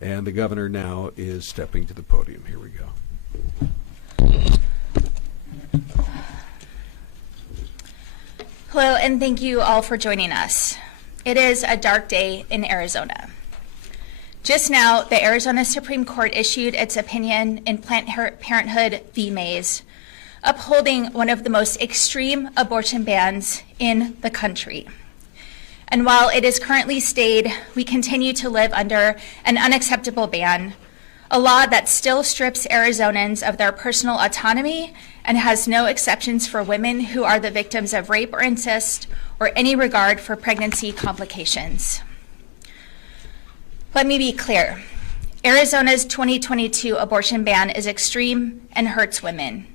And the governor now is stepping to the podium. Here we go. Hello, and thank you all for joining us. It is a dark day in Arizona. Just now, the Arizona Supreme Court issued its opinion in Planned Parenthood v. Mays, upholding one of the most extreme abortion bans in the country. And while it is currently stayed, we continue to live under an unacceptable ban, a law that still strips Arizonans of their personal autonomy and has no exceptions for women who are the victims of rape or incest or any regard for pregnancy complications. Let me be clear. Arizona's 2022 abortion ban is extreme and hurts women.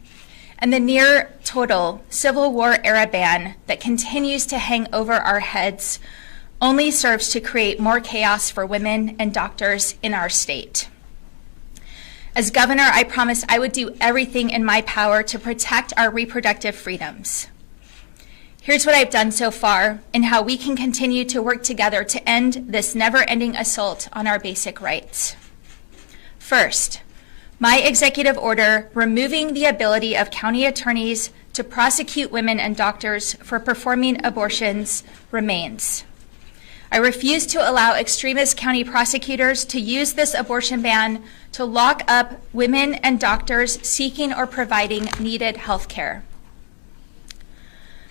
And the near total Civil War era ban that continues to hang over our heads only serves to create more chaos for women and doctors in our state. As governor, I promised I would do everything in my power to protect our reproductive freedoms. Here's what I've done so far and how we can continue to work together to end this never-ending assault on our basic rights. First, my executive order removing the ability of county attorneys to prosecute women and doctors for performing abortions remains. I refuse to allow extremist county prosecutors to use this abortion ban to lock up women and doctors seeking or providing needed health care.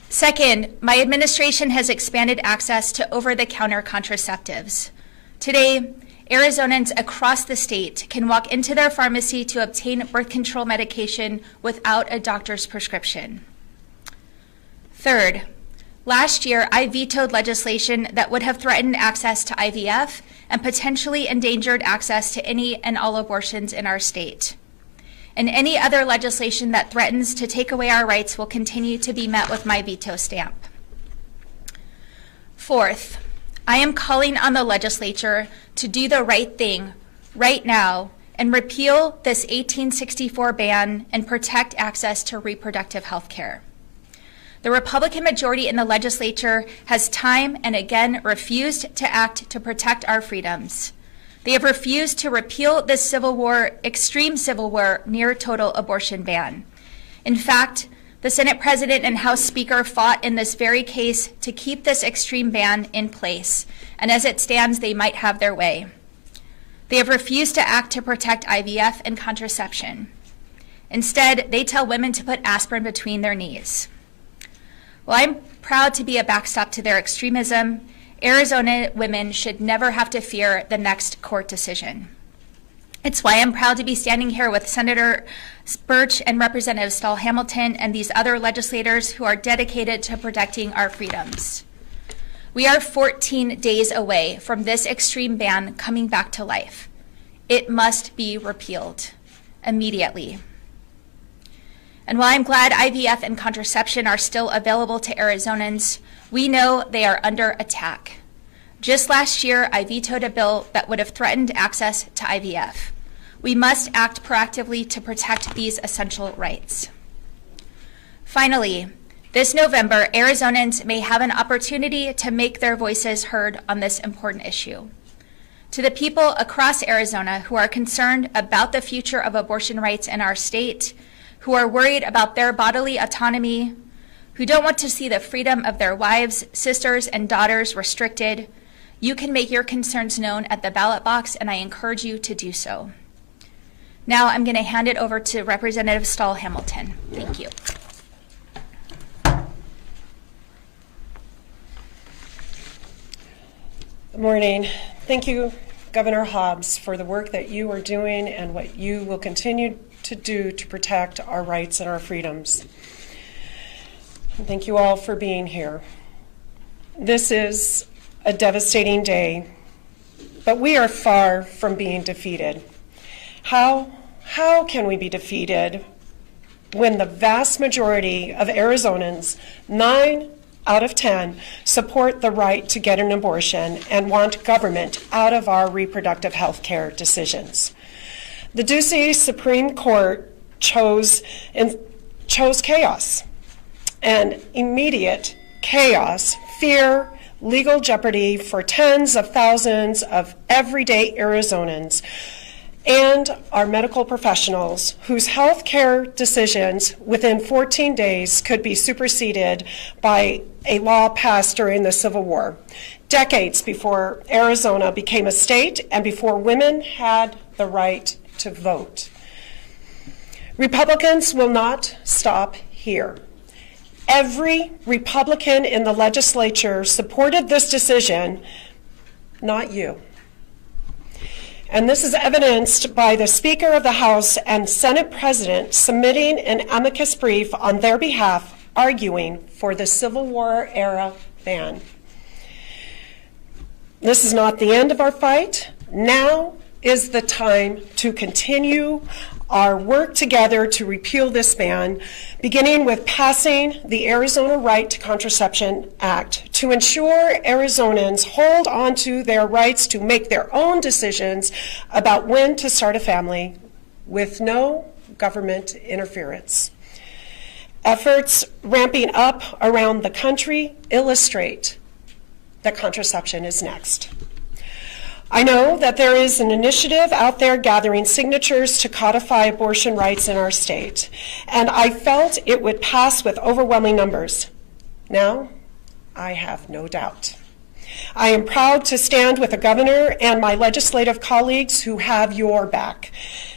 Second, my administration has expanded access to over-the-counter contraceptives. Today, Arizonans across the state can walk into their pharmacy to obtain birth control medication without a doctor's prescription. Third, last year I vetoed legislation that would have threatened access to IVF and potentially endangered access to any and all abortions in our state. And any other legislation that threatens to take away our rights will continue to be met with my veto stamp. Fourth, I am calling on the legislature to do the right thing right now and repeal this 1864 ban and protect access to reproductive health care. The Republican majority in the legislature has time and again refused to act to protect our freedoms. They have refused to repeal this extreme Civil War, near total abortion ban. In fact, the Senate President and House Speaker fought in this very case to keep this extreme ban in place, and as it stands, they might have their way. They have refused to act to protect IVF and contraception. Instead, they tell women to put aspirin between their knees. While I'm proud to be a backstop to their extremism, Arizona women should never have to fear the next court decision. It's why I'm proud to be standing here with Senator Birch and Representative Stahl-Hamilton and these other legislators who are dedicated to protecting our freedoms. We are 14 days away from this extreme ban coming back to life. It must be repealed immediately. And while I'm glad IVF and contraception are still available to Arizonans, we know they are under attack. Just last year, I vetoed a bill that would have threatened access to IVF. We must act proactively to protect these essential rights. Finally, this November, Arizonans may have an opportunity to make their voices heard on this important issue. To the people across Arizona who are concerned about the future of abortion rights in our state, who are worried about their bodily autonomy, who don't want to see the freedom of their wives, sisters, and daughters restricted, you can make your concerns known at the ballot box, and I encourage you to do so. Now I'm going to hand it over to Representative Stahl-Hamilton. Thank you. Good morning. Thank you, Governor Hobbs, for the work that you are doing and what you will continue to do to protect our rights and our freedoms. And thank you all for being here. This is a devastating day, but we are far from being defeated. How can we be defeated when the vast majority of Arizonans, 9 out of 10, support the right to get an abortion and want government out of our reproductive health care decisions? The Ducey Supreme Court chose chaos and immediate chaos, fear, legal jeopardy for tens of thousands of everyday Arizonans and our medical professionals whose health care decisions within 14 days could be superseded by a law passed during the Civil War, decades before Arizona became a state and before women had the right to vote. Republicans will not stop here. Every Republican in the legislature supported this decision, not you. And this is evidenced by the Speaker of the House and Senate President submitting an amicus brief on their behalf, arguing for the Civil War era ban. This is not the end of our fight. Now is the time to continue our work together to repeal this ban, beginning with passing the Arizona Right to Contraception Act to ensure Arizonans hold on to their rights to make their own decisions about when to start a family with no government interference. Efforts ramping up around the country illustrate that contraception is next. I know that there is an initiative out there gathering signatures to codify abortion rights in our state, and I felt it would pass with overwhelming numbers. Now, I have no doubt. I am proud to stand with the governor and my legislative colleagues who have your back.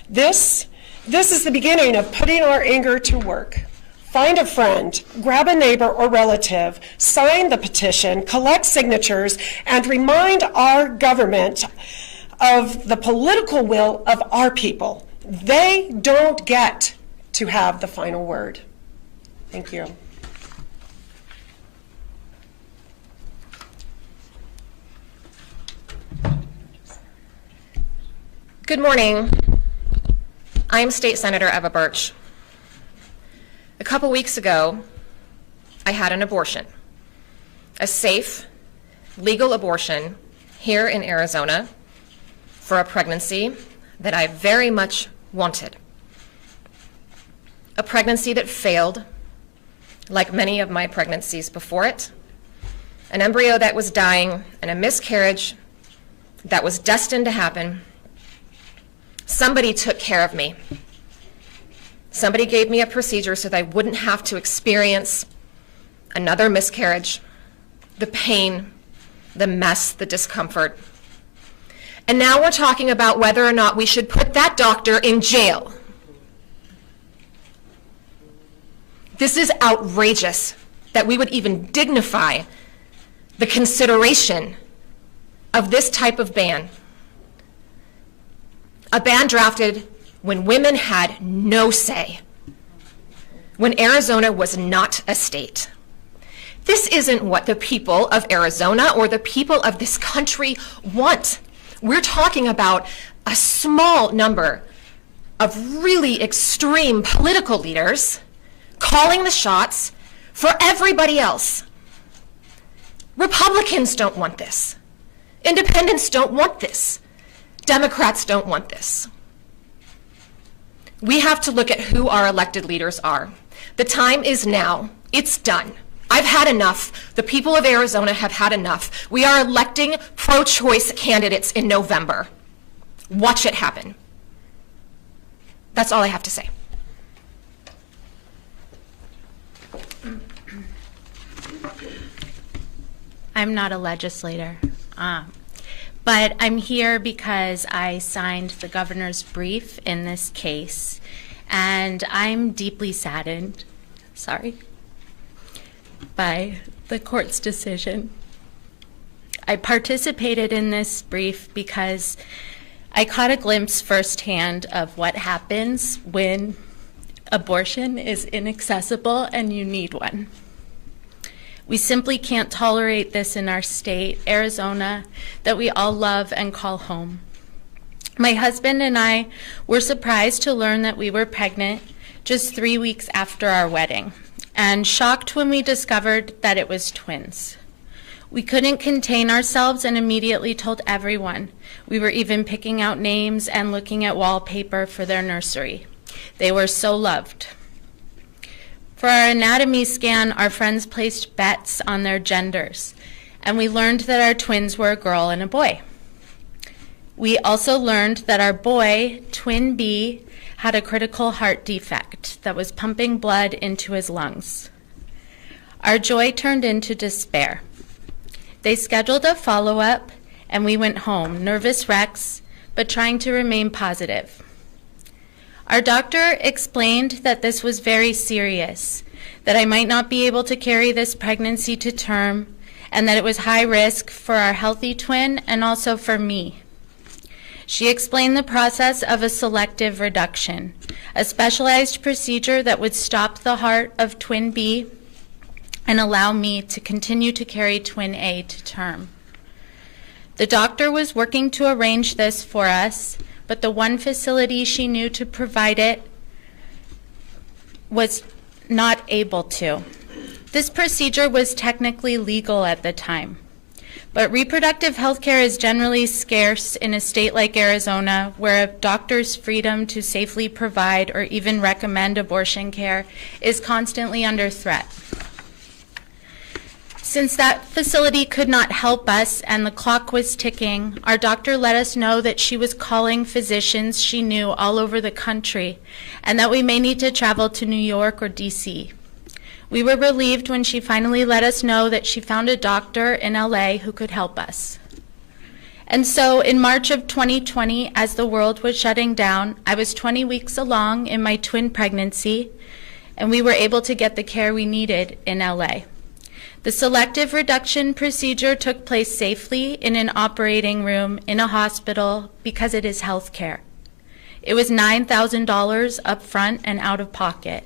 This is the beginning of putting our anger to work. Find a friend, grab a neighbor or relative, sign the petition, collect signatures, and remind our government of the political will of our people. They don't get to have the final word. Thank you. Good morning. I'm State Senator Eva Birch. A couple weeks ago, I had an abortion, a safe, legal abortion here in Arizona for a pregnancy that I very much wanted. A pregnancy that failed, like many of my pregnancies before it, an embryo that was dying, and a miscarriage that was destined to happen. Somebody took care of me. Somebody gave me a procedure so that I wouldn't have to experience another miscarriage, the pain, the mess, the discomfort. And now we're talking about whether or not we should put that doctor in jail. This is outrageous that we would even dignify the consideration of this type of ban. A ban drafted when women had no say, when Arizona was not a state. This isn't what the people of Arizona or the people of this country want. We're talking about a small number of really extreme political leaders calling the shots for everybody else. Republicans don't want this. Independents don't want this. Democrats don't want this. We have to look at who our elected leaders are. The time is now. It's done. I've had enough. The people of Arizona have had enough. We are electing pro-choice candidates in November. Watch it happen. That's all I have to say. I'm not a legislator, but I'm here because I signed the governor's brief in this case, and I'm deeply saddened, by the court's decision. I participated in this brief because I caught a glimpse firsthand of what happens when abortion is inaccessible and you need one. We simply can't tolerate this in our state, Arizona, that we all love and call home. My husband and I were surprised to learn that we were pregnant just 3 weeks after our wedding, and shocked when we discovered that it was twins. We couldn't contain ourselves and immediately told everyone. We were even picking out names and looking at wallpaper for their nursery. They were so loved. For our anatomy scan, our friends placed bets on their genders, and we learned that our twins were a girl and a boy. We also learned that our boy, twin B, had a critical heart defect that was pumping blood into his lungs. Our joy turned into despair. They scheduled a follow-up, and we went home, nervous wrecks, but trying to remain positive. Our doctor explained that this was very serious, that I might not be able to carry this pregnancy to term, and that it was high risk for our healthy twin and also for me. She explained the process of a selective reduction, a specialized procedure that would stop the heart of twin B and allow me to continue to carry twin A to term. The doctor was working to arrange this for us, but the one facility she knew to provide it was not able to. This procedure was technically legal at the time, but reproductive health care is generally scarce in a state like Arizona, where a doctor's freedom to safely provide or even recommend abortion care is constantly under threat. Since that facility could not help us and the clock was ticking, our doctor let us know that she was calling physicians she knew all over the country and that we may need to travel to New York or DC. We were relieved when she finally let us know that she found a doctor in LA who could help us. And so in March of 2020, as the world was shutting down, I was 20 weeks along in my twin pregnancy, and we were able to get the care we needed in LA. The selective reduction procedure took place safely in an operating room in a hospital because it is health care. It was $9,000 up front and out of pocket.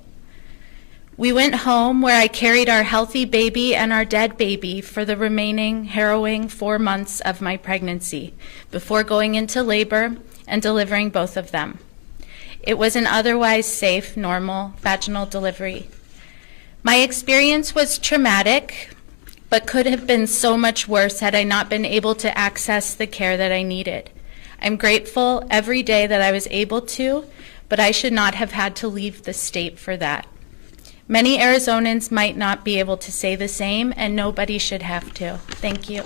We went home where I carried our healthy baby and our dead baby for the remaining harrowing 4 months of my pregnancy before going into labor and delivering both of them. It was an otherwise safe, normal vaginal delivery. My experience was traumatic, but could have been so much worse had I not been able to access the care that I needed. I'm grateful every day that I was able to, but I should not have had to leave the state for that. Many Arizonans might not be able to say the same, and nobody should have to. Thank you.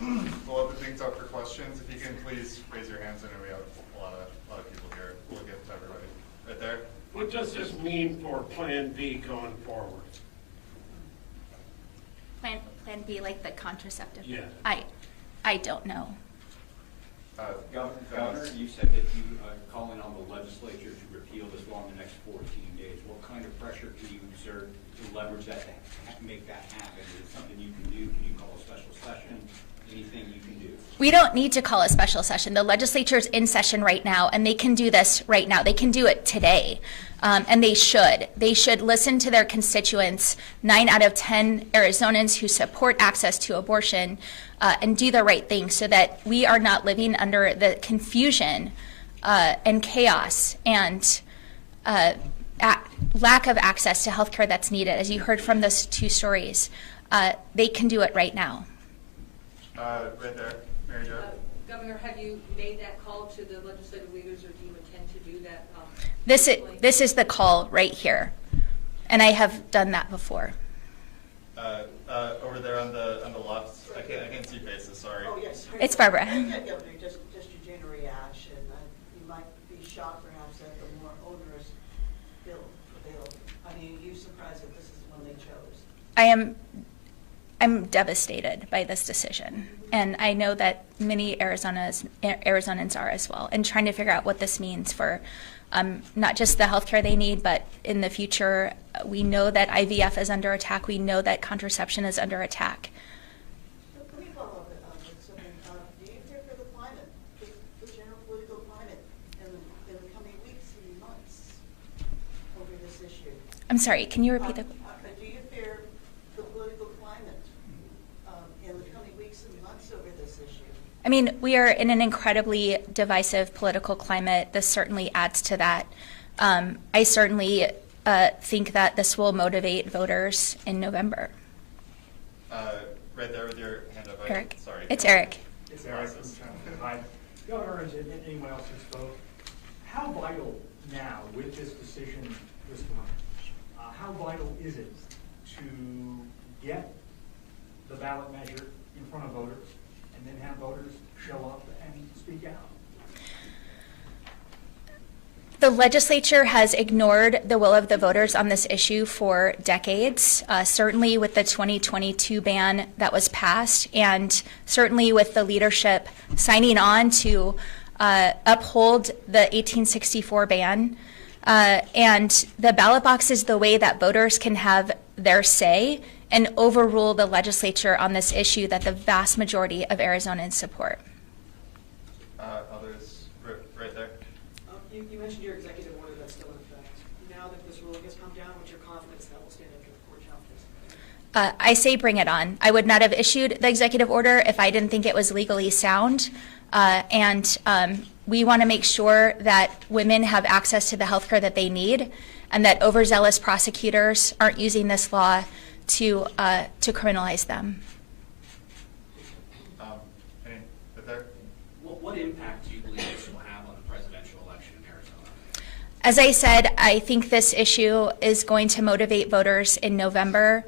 We'll open things up for questions. If you can please raise your hands. I know we have a lot of people here. We'll get to everybody. Right there. What does this mean for Plan B going forward? Plan B, like the contraceptive? Yeah. I don't know. Governor, you said that you are calling on the legislature to repeal this law in the next 14 days. What kind of pressure can you exert to leverage that to make that happen? Is it something you can do? Can you call a special session? Anything you can do? We don't need to call a special session. The legislature's in session right now, and they can do this right now. They can do it today, and they should. They should listen to their constituents, 9 out of 10 Arizonans who support access to abortion, and do the right thing so that we are not living under the confusion and chaos and lack of access to health care that's needed. As you heard from those 2 stories, they can do it right now. Right there. Mary Jo. Governor, have you made that call to the legislative leaders, or do you intend to do that? This is the call right here, and I have done that before. Over there on the left. I can't see faces. Sorry. Oh yes. It's Barbara. Yeah, Governor, just your general reaction. You might be shocked perhaps at the more onerous bill available. I mean, are you surprised that this is the one they chose? I'm devastated by this decision, and I know that many Arizonans are as well, and trying to figure out what this means for not just the health care they need, but in the future. We know that IVF is under attack. We know that contraception is under attack. Let me follow up with something. Do you fear for the climate, the general political climate in the coming weeks and months over this issue? I'm sorry, can you repeat the question? Do you fear the political climate in the coming weeks and months over this issue? I mean, we are in an incredibly divisive political climate. This certainly adds to that. I certainly think that this will motivate voters in November. Right there with your hand up. Eric. Sorry. It's Eric. It's Eric. Hi. Governor, and anyone else who spoke, how vital now with this decision this month, how vital is it to get The legislature has ignored the will of the voters on this issue for decades, certainly with the 2022 ban that was passed, and certainly with the leadership signing on to uphold the 1864 ban. And the ballot box is the way that voters can have their say and overrule the legislature on this issue that the vast majority of Arizonans support. Others, right there. You mentioned your executive order that's still in effect. Now that this ruling has come down, what's your confidence that will stand up to the court challenges? I say bring it on. I would not have issued the executive order if I didn't think it was legally sound. We want to make sure that women have access to the health care that they need, and that overzealous prosecutors aren't using this law to criminalize them. What impact do you believe this will have on the presidential election in Arizona? As I said, I think this issue is going to motivate voters in November,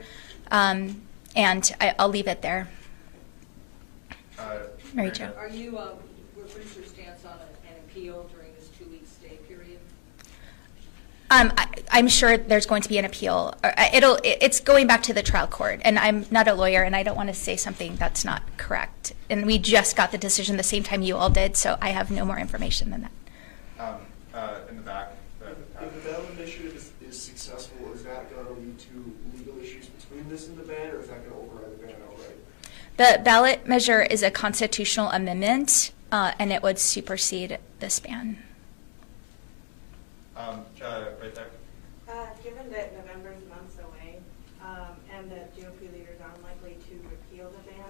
and I'll leave it there. Mary Jo. Are you, what's your stance on an appeal during this 2-week stay period? I'm sure there's going to be an appeal. It's going back to the trial court, and I'm not a lawyer, and I don't want to say something that's not correct. And we just got the decision the same time you all did, so I have no more information than that. In the back. If the ballot initiative is successful, is that going to lead to legal issues between this and the ban, or is that going to override the ban outright? The ballot measure is a constitutional amendment, and it would supersede this ban. Right there. Given that November is months away, and that GOP leaders are unlikely to repeal the ban,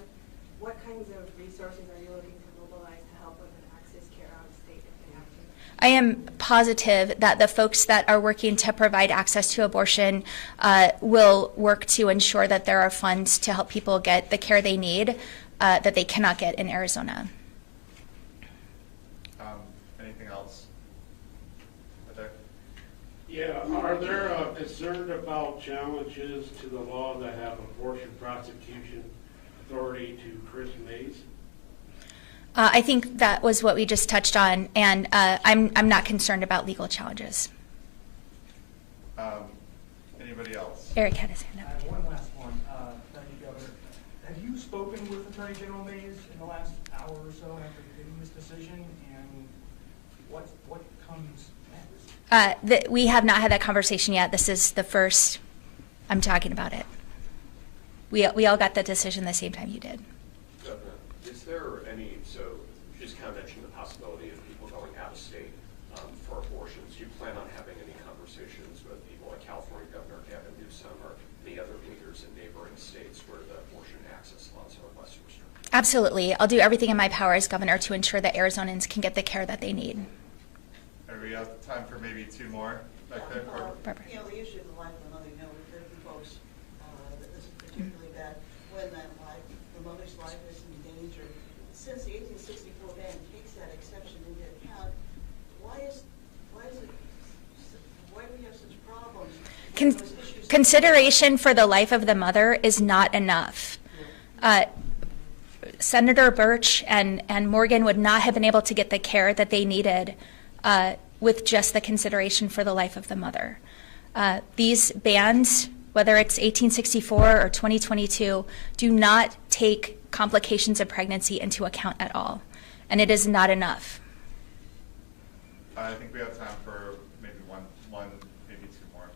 what kinds of resources are you looking to mobilize to help women access care out of state if they have to? I am positive that the folks that are working to provide access to abortion will work to ensure that there are funds to help people get the care they need that they cannot get in Arizona. Anything else? Right there. Yeah, are there concerned about challenges to the law that have abortion prosecution authority to Chris Mays? I think that was what we just touched on, and I'm not concerned about legal challenges. Anybody else? Eric had his hand I have one last one. Thank you, Governor. Have you spoken with Attorney General Mays in the last hour or so after getting this decision, and what comes next? We have not had that conversation yet. This is the first I'm talking about it. We all got the decision the same time you did. Governor, is there any, so you just kind of mentioned the possibility of people going out of state for abortions. Do you plan on having any conversations with people like California Governor Gavin Newsom or any other leaders in neighboring states where the abortion access laws are less restrictive? Absolutely. I'll do everything in my power as governor to ensure that Arizonans can get the care that they need. We have time for maybe two more back there. Barbara. You know, the issue of the life of the mother, you know, we've heard from folks that this is particularly bad when that life, the mother's life is in danger. Since the 1864 ban takes that exception into account, why do we have such problems? Consideration for the life of the mother is not enough. Senator Birch and Morgan would not have been able to get the care that they needed with just the consideration for the life of the mother. These bans, whether it's 1864 or 2022, do not take complications of pregnancy into account at all, and it is not enough. I think we have time for maybe one, maybe two more.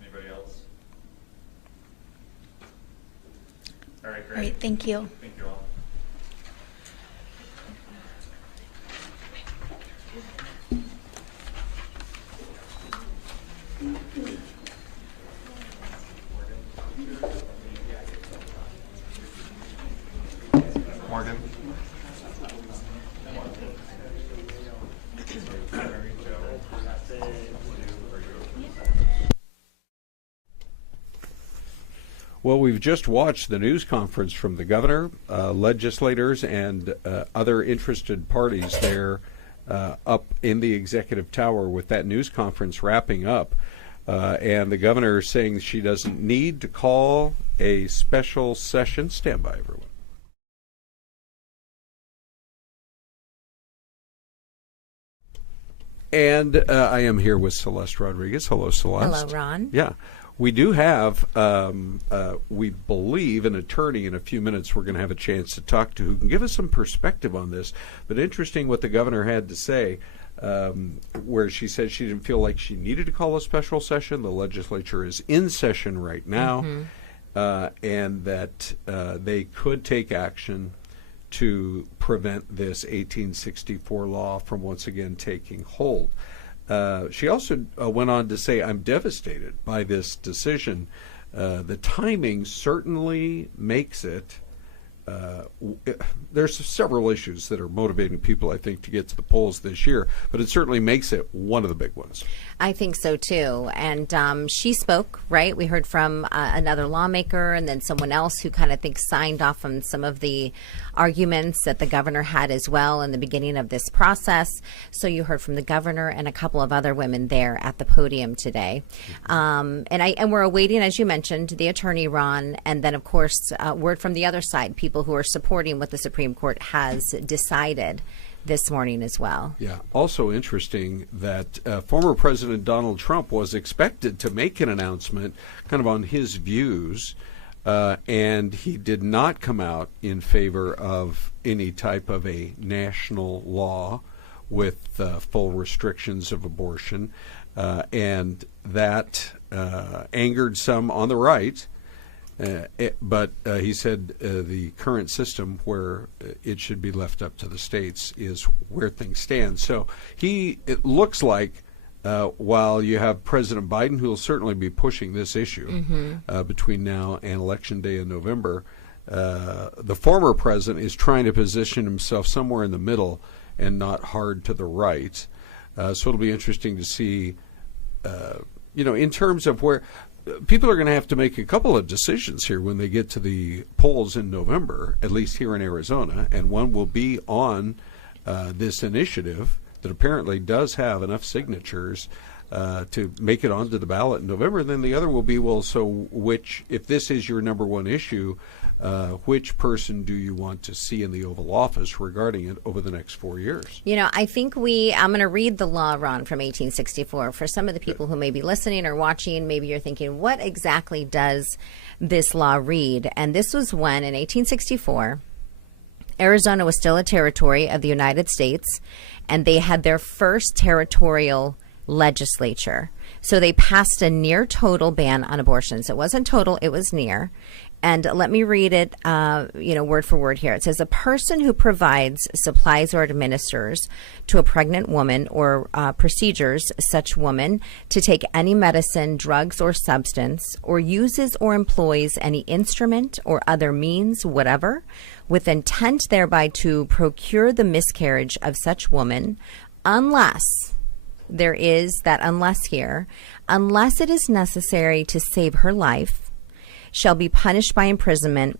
Anybody else? All right, great. All right, thank you. Thank you all. Morgan. Well, we've just watched the news conference from the governor, legislators, and other interested parties there up in the executive tower with that news conference wrapping up. And the governor saying she doesn't need to call a special session. Stand by, everyone. And I am here with Celeste Rodriguez. Hello, Celeste. Hello, Ron. Yeah. We do have, we believe, an attorney in a few minutes we're going to have a chance to talk to who can give us some perspective on this. But interesting what the governor had to say, where she said she didn't feel like she needed to call a special session. The legislature is in session right now, and that they could take action to prevent this 1864 law from once again taking hold. She also went on to say, I'm devastated by this decision. The timing certainly makes it, there's several issues that are motivating people, I think, to get to the polls this year, but it certainly makes it one of the big ones. I think so, too. And she spoke, right? We heard from another lawmaker and then someone else who kind of thinks signed off on some of the arguments that the governor had as well in the beginning of this process. So you heard from the governor and a couple of other women there at the podium today. And we're awaiting, as you mentioned, the attorney, Ron, and then, of course, word from the other side, people who are supporting what the Supreme Court has decided this morning as well. Yeah. Also interesting that former President Donald Trump was expected to make an announcement kind of on his views, and he did not come out in favor of any type of a national law with full restrictions of abortion, and that angered some on the right. But he said the current system where it should be left up to the states is where things stand. So it looks like while you have President Biden, who will certainly be pushing this issue between now and Election Day in November, the former president is trying to position himself somewhere in the middle and not hard to the right. So it'll be interesting to see, in terms of where people are going to have to make a couple of decisions here when they get to the polls in November, at least here in Arizona, and one will be on this initiative that apparently does have enough signatures to make it onto the ballot in November. And then the other will be, well, so if this is your number one issue, which person do you want to see in the Oval Office regarding it over the next 4 years? I think I'm going to read the law, Ron, from 1864. For some of the people who may be listening or watching, maybe you're thinking, what exactly does this law read? And this was when, in 1864, Arizona was still a territory of the United States, and they had their first territorial legislature. So they passed a near total ban on abortions. It wasn't total, it was near. And let me read it, word for word here. It says, a person who provides, supplies, or administers to a pregnant woman or procedures such woman to take any medicine, drugs, or substance, or uses or employs any instrument or other means, whatever, with intent thereby to procure the miscarriage of such woman, unless there is that unless here, unless it is necessary to save her life, shall be punished by imprisonment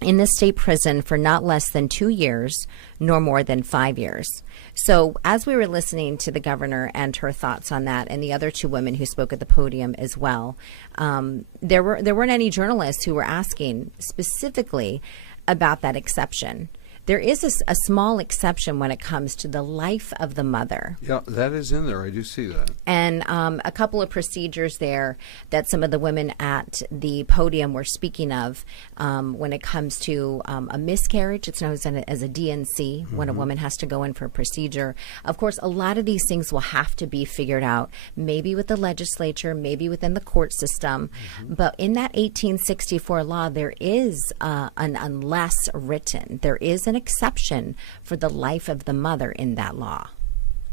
in the state prison for not less than 2 years, nor more than 5 years. So as we were listening to the governor and her thoughts on that, and the other two women who spoke at the podium as well, there weren't any journalists who were asking specifically about that exception. There is a small exception when it comes to the life of the mother. Yeah, that is in there. I do see that. And a couple of procedures there that some of the women at the podium were speaking of when it comes to a miscarriage. It's known as a DNC, when a woman has to go in for a procedure. Of course, a lot of these things will have to be figured out, maybe with the legislature, maybe within the court system. But in that 1864 law, there is an unless written. There is an exception for the life of the mother in that law.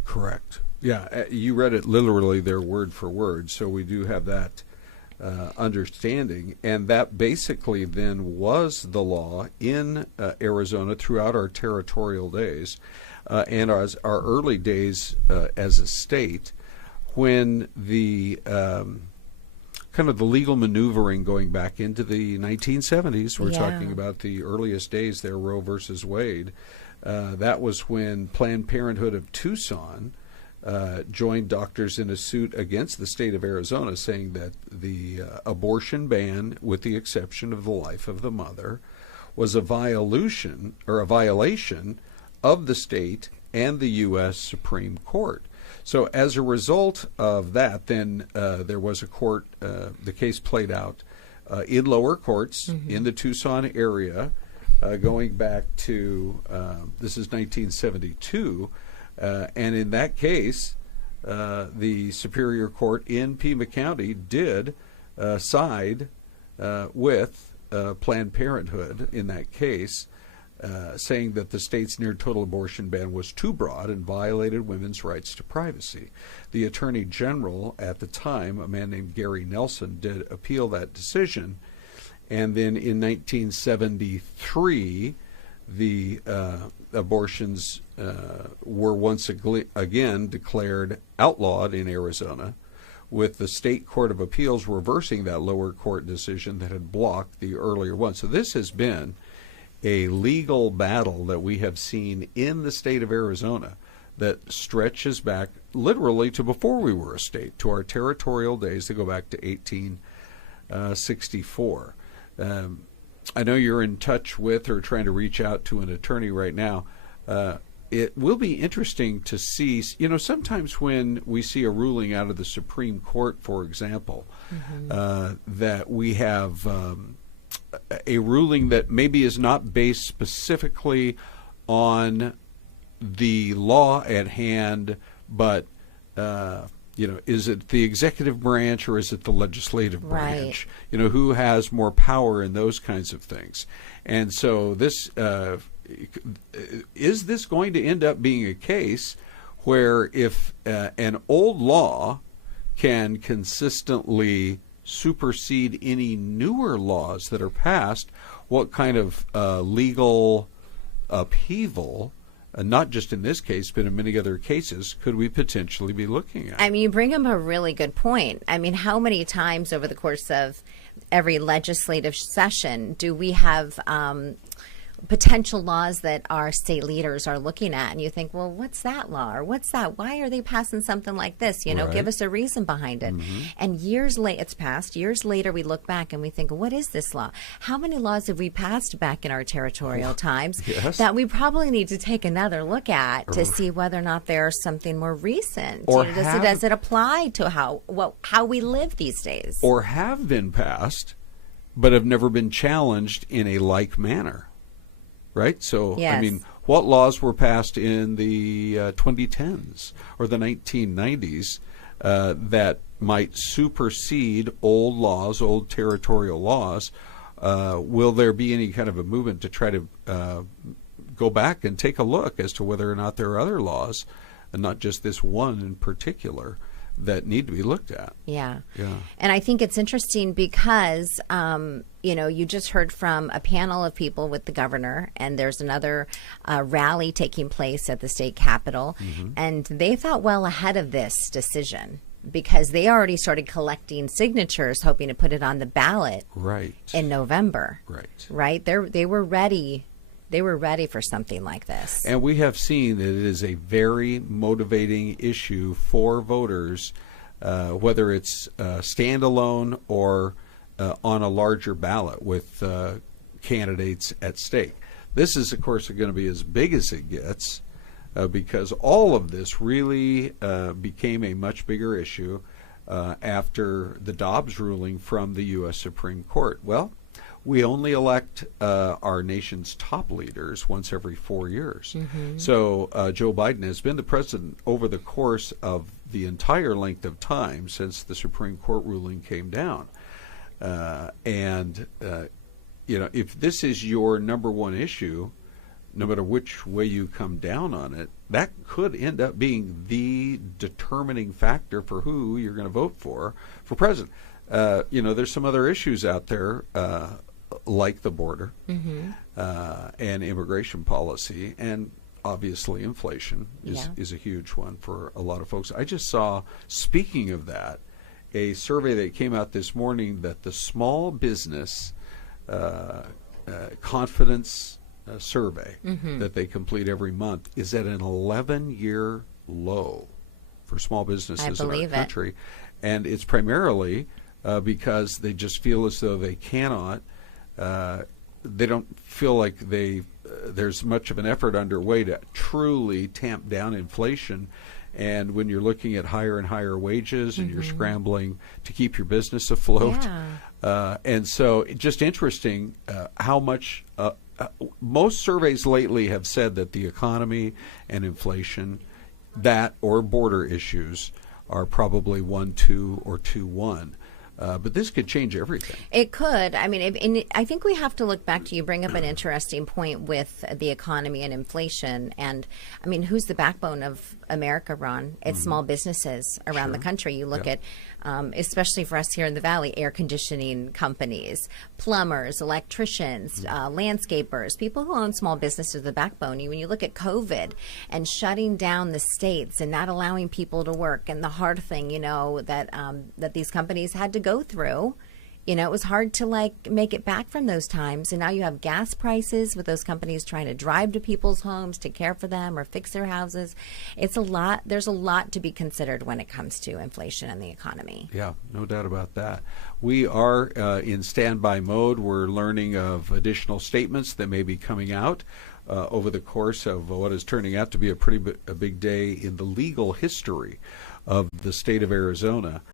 Correct. Yeah, you read it literally there word for word, so we do have that understanding. And that basically then was the law in Arizona throughout our territorial days and our early days as a state, when the kind of the legal maneuvering going back into the 1970s. We're talking about the earliest days there, Roe versus Wade. That was when Planned Parenthood of Tucson joined doctors in a suit against the state of Arizona, saying that the abortion ban, with the exception of the life of the mother, was a violation of the state and the U.S. Supreme Court. So as a result of that, then there was a court, the case played out in lower courts in the Tucson area, going back to, this is 1972, and in that case, the Superior Court in Pima County did side with Planned Parenthood in that case, saying that the state's near-total abortion ban was too broad and violated women's rights to privacy. The Attorney General at the time, a man named Gary Nelson, did appeal that decision, and then in 1973, the abortions were once again declared outlawed in Arizona, with the State Court of Appeals reversing that lower court decision that had blocked the earlier one. So this has been a legal battle that we have seen in the state of Arizona that stretches back literally to before we were a state, to our territorial days that go back to 1864. I know you're in touch with or trying to reach out to an attorney right now. It will be interesting to see, sometimes when we see a ruling out of the Supreme Court, for example, that we have a ruling that maybe is not based specifically on the law at hand, but is it the executive branch or is it the legislative branch? Who has more power in those kinds of things? And so this is this going to end up being a case where if an old law can consistently supersede any newer laws that are passed, what kind of legal upheaval, not just in this case, but in many other cases, could we potentially be looking at? I mean, you bring up a really good point. I mean, how many times over the course of every legislative session do we have potential laws that our state leaders are looking at, and you think, well, what's that law, or what's that? Why are they passing something like this? Give us a reason behind it. And years later, it's passed. Years later, we look back and we think, what is this law? How many laws have we passed back in our territorial times that we probably need to take another look at to see whether or not there's something more recent? Or does it apply to how we live these days? Or have been passed, but have never been challenged in a like manner. Right? So, I mean, what laws were passed in the 2010s or the 1990s that might supersede old laws, old territorial laws? Will there be any kind of a movement to try to go back and take a look as to whether or not there are other laws, and not just this one in particular, that need to be looked at? Yeah. And I think it's interesting because, you just heard from a panel of people with the governor, and there's another rally taking place at the state capitol, and they thought well ahead of this decision because they already started collecting signatures, hoping to put it on the ballot in November. Right? They were ready. They were ready for something like this. And we have seen that it is a very motivating issue for voters, whether it's standalone or on a larger ballot with candidates at stake. This is, of course, going to be as big as it gets because all of this really became a much bigger issue after the Dobbs ruling from the U.S. Supreme Court. Well, we only elect our nation's top leaders once every 4 years. So Joe Biden has been the president over the course of the entire length of time since the Supreme Court ruling came down. If this is your number one issue, no matter which way you come down on it, that could end up being the determining factor for who you're going to vote for president. There's some other issues out there like the border and immigration policy, and obviously inflation is a huge one for a lot of folks. I just saw, speaking of that, a survey that came out this morning that the small business confidence survey that they complete every month is at an 11-year low for small businesses in our country. And it's primarily because they just feel as though they cannot, they don't feel like there's much of an effort underway to truly tamp down inflation And when you're looking at higher and higher wages and you're scrambling to keep your business afloat. And so just interesting how much most surveys lately have said that the economy and inflation, that or border issues, are probably 1-2 or 2-1. But this could change everything. It could. I mean, and I think we have to look back to, you bring up an interesting point with the economy and inflation. And I mean, who's the backbone of America, Ron? It's small businesses around the country. You look at, especially for us here in the Valley, air conditioning companies, plumbers, electricians, landscapers, people who own small businesses are the backbone. When you look at COVID and shutting down the states and not allowing people to work, and the hard thing, that these companies had to go through, it was hard to make it back from those times. And now you have gas prices with those companies trying to drive to people's homes to care for them or fix their houses. It's a lot. There's a lot to be considered when it comes to inflation and the economy. Yeah, no doubt about that. We are in standby mode. We're learning of additional statements that may be coming out over the course of what is turning out to be a big day in the legal history of the state of Arizona.